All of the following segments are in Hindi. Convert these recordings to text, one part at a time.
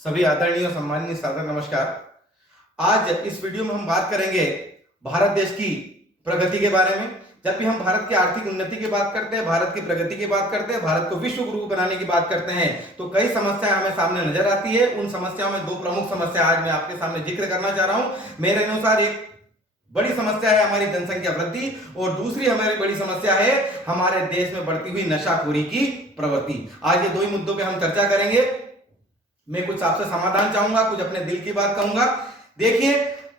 सभी आदरणीय और सम्माननीय सादर नमस्कार। आज इस वीडियो में हम बात करेंगे भारत देश की प्रगति के बारे में। जब भी हम भारत की आर्थिक उन्नति की बात करते हैं, भारत की प्रगति की बात करते हैं, भारत को विश्व गुरु बनाने की बात करते हैं, तो कई समस्याएं हमें सामने नजर आती है। उन समस्याओं में दो प्रमुख समस्या आज मैं आपके सामने जिक्र करना चाह रहा हूं। मेरे अनुसार एक बड़ी समस्या है हमारी जनसंख्या वृद्धि और दूसरी हमारी बड़ी समस्या है हमारे देश में बढ़ती हुई नशाखोरी की प्रवृत्ति। आज ये दो ही मुद्दों पर हम चर्चा करेंगे। मैं कुछ आपसे समाधान चाहूंगा, कुछ अपने दिल की बात कहूंगा। देखिए,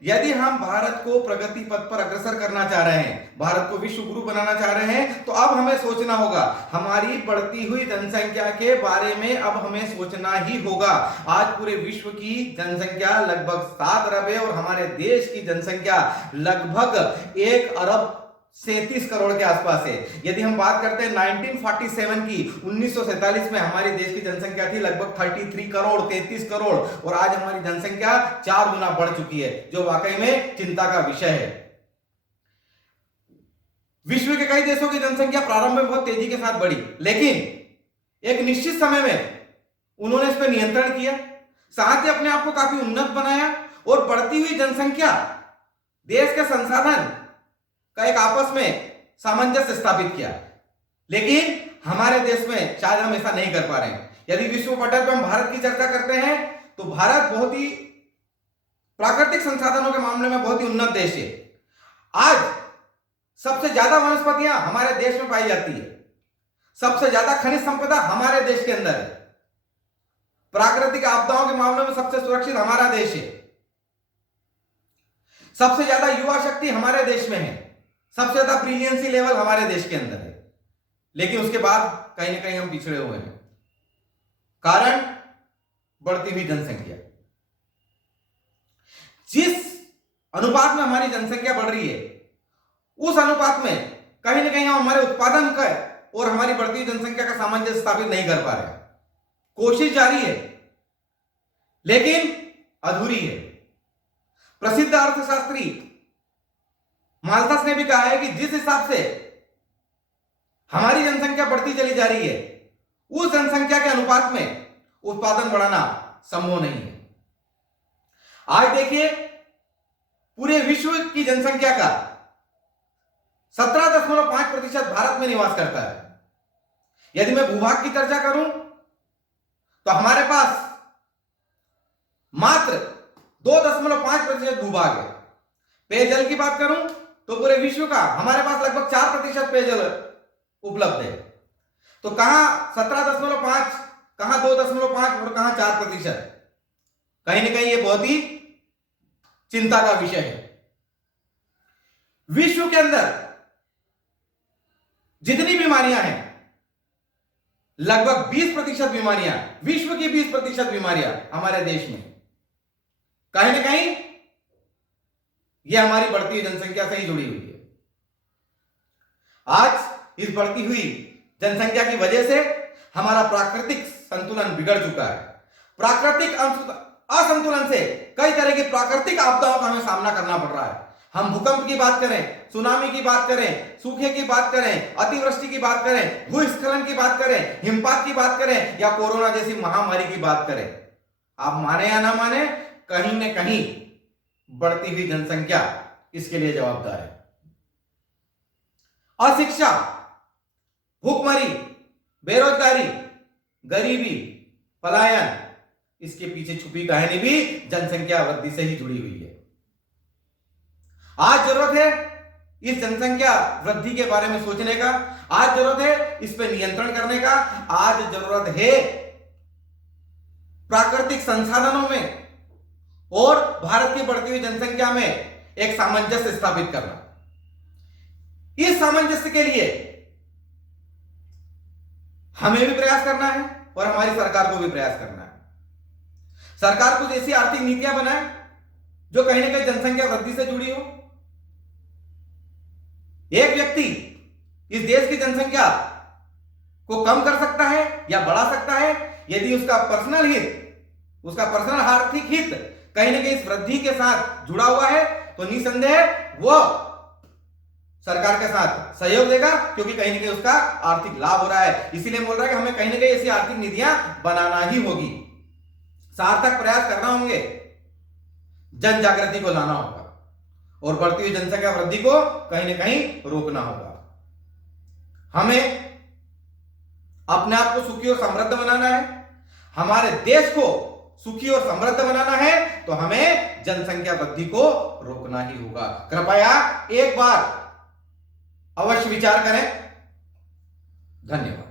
यदि हम भारत को प्रगति पथ पर अग्रसर करना चाह रहे हैं, भारत को विश्व गुरु बनाना चाह रहे हैं, तो अब हमें सोचना होगा, हमारी बढ़ती हुई जनसंख्या के बारे में अब हमें सोचना ही होगा। आज पूरे विश्व की जनसंख्या लगभग 7 अरब है और हमारे देश की जनसंख्या लगभग 1 अरब 37 करोड़ के आसपास है। यदि हम बात करते हैं 1947 की, 1947 में हमारे देश की जनसंख्या थी लगभग 33 करोड़ 33 करोड़ और आज हमारी जनसंख्या 4 गुना बढ़ चुकी है, जो वाकई में चिंता का विषय है। विश्व के कई देशों की जनसंख्या प्रारंभ में बहुत तेजी के साथ बढ़ी, लेकिन एक निश्चित समय में उन्होंने इस पर नियंत्रण किया, साथ ही अपने आप को काफी उन्नत बनाया और बढ़ती हुई जनसंख्या, देश के संसाधन का एक आपस में सामंजस्य स्थापित किया। लेकिन हमारे देश में शायद हम ऐसा नहीं कर पा रहे हैं। यदि विश्व पटल पर हम भारत की चर्चा करते हैं तो भारत बहुत ही प्राकृतिक संसाधनों के मामले में बहुत ही उन्नत देश है। आज सबसे ज्यादा वनस्पतियां हमारे देश में पाई जाती है, सबसे ज्यादा खनिज संपदा हमारे देश के अंदर है, प्राकृतिक आपदाओं के मामले में सबसे सुरक्षित हमारा देश है, सबसे ज्यादा युवा शक्ति हमारे देश में है, सबसे ज्यादा ब्रिलियंसी लेवल हमारे देश के अंदर है। लेकिन उसके बाद कहीं ना कहीं हम पिछड़े हुए हैं। कारण बढ़ती हुई जनसंख्या। जिस अनुपात में हमारी जनसंख्या बढ़ रही है, उस अनुपात में कहीं ना कहीं हम हमारे उत्पादन का और हमारी बढ़ती हुई जनसंख्या का सामंजस्य स्थापित नहीं कर पा रहे। कोशिश जारी है लेकिन अधूरी है। प्रसिद्ध अर्थशास्त्री माल्थस ने भी कहा है कि जिस हिसाब से हमारी जनसंख्या बढ़ती चली जा रही है, उस जनसंख्या के अनुपात में उत्पादन बढ़ाना संभव नहीं है। आज देखिए, पूरे विश्व की जनसंख्या का 17.5% भारत में निवास करता है। यदि मैं भूभाग की चर्चा करूं तो हमारे पास मात्र 2.5% भूभाग है। पेयजल की बात करूं तो पूरे विश्व का हमारे पास लगभग 4% पेयजल उपलब्ध है। तो कहां 17.5, कहां 2.5 और कहां 4%। कहीं ना कहीं ये बहुत ही चिंता का विषय है। विश्व के अंदर जितनी बीमारियां हैं, लगभग 20% बीमारियां, विश्व की 20% बीमारियां हमारे देश में, कहीं ना कहीं यह हमारी बढ़ती हुई जनसंख्या से ही जुड़ी हुई है। आज इस बढ़ती हुई जनसंख्या की वजह से हमारा प्राकृतिक संतुलन बिगड़ चुका है। प्राकृतिक असंतुलन से कई तरह की प्राकृतिक आपदाओं का हमें सामना करना पड़ रहा है। हम भूकंप की बात करें, सुनामी की बात करें, सूखे की बात करें, अतिवृष्टि की बात करें, भूस्खलन की बात करें, हिमपात की बात करें या कोरोना जैसी महामारी की बात करें, आप माने या ना माने, कहीं न कहीं बढ़ती हुई जनसंख्या इसके लिए जवाबदार है। अशिक्षा, भूखमरी, बेरोजगारी, गरीबी, पलायन, इसके पीछे छुपी कहानी भी जनसंख्या वृद्धि से ही जुड़ी हुई है। आज जरूरत है इस जनसंख्या वृद्धि के बारे में सोचने का, आज जरूरत है इस पर नियंत्रण करने का, आज जरूरत है प्राकृतिक संसाधनों में और भारत की बढ़ती हुई जनसंख्या में एक सामंजस्य स्थापित करना। इस सामंजस्य के लिए हमें भी प्रयास करना है और हमारी सरकार को भी प्रयास करना है। सरकार कुछ ऐसी आर्थिक नीतियां बनाए जो कहीं ना कहीं जनसंख्या वृद्धि से जुड़ी हो। एक व्यक्ति इस देश की जनसंख्या को कम कर सकता है या बढ़ा सकता है यदि उसका पर्सनल हित, उसका पर्सनल आर्थिक हित कहीं ना कहीं इस वृद्धि के साथ जुड़ा हुआ है, तो निसंदेह वह सरकार के साथ सहयोग देगा, क्योंकि कहीं ना कहीं उसका आर्थिक लाभ हो रहा है। इसीलिए बोल रहा है कि हमें कहीं ना कहीं ऐसी आर्थिक नीतियां बनाना ही होगी। सार्थक प्रयास करना होंगे, जन जागृति को लाना होगा और बढ़ती हुई जनसंख्या वृद्धि को कहीं ना कहीं रोकना होगा। हमें अपने आप को सुखी और समृद्ध बनाना है, हमारे देश को सुखी और समृद्ध बनाना है, तो हमें जनसंख्या वृद्धि को रोकना ही होगा। कृपया एक बार अवश्य विचार करें। धन्यवाद।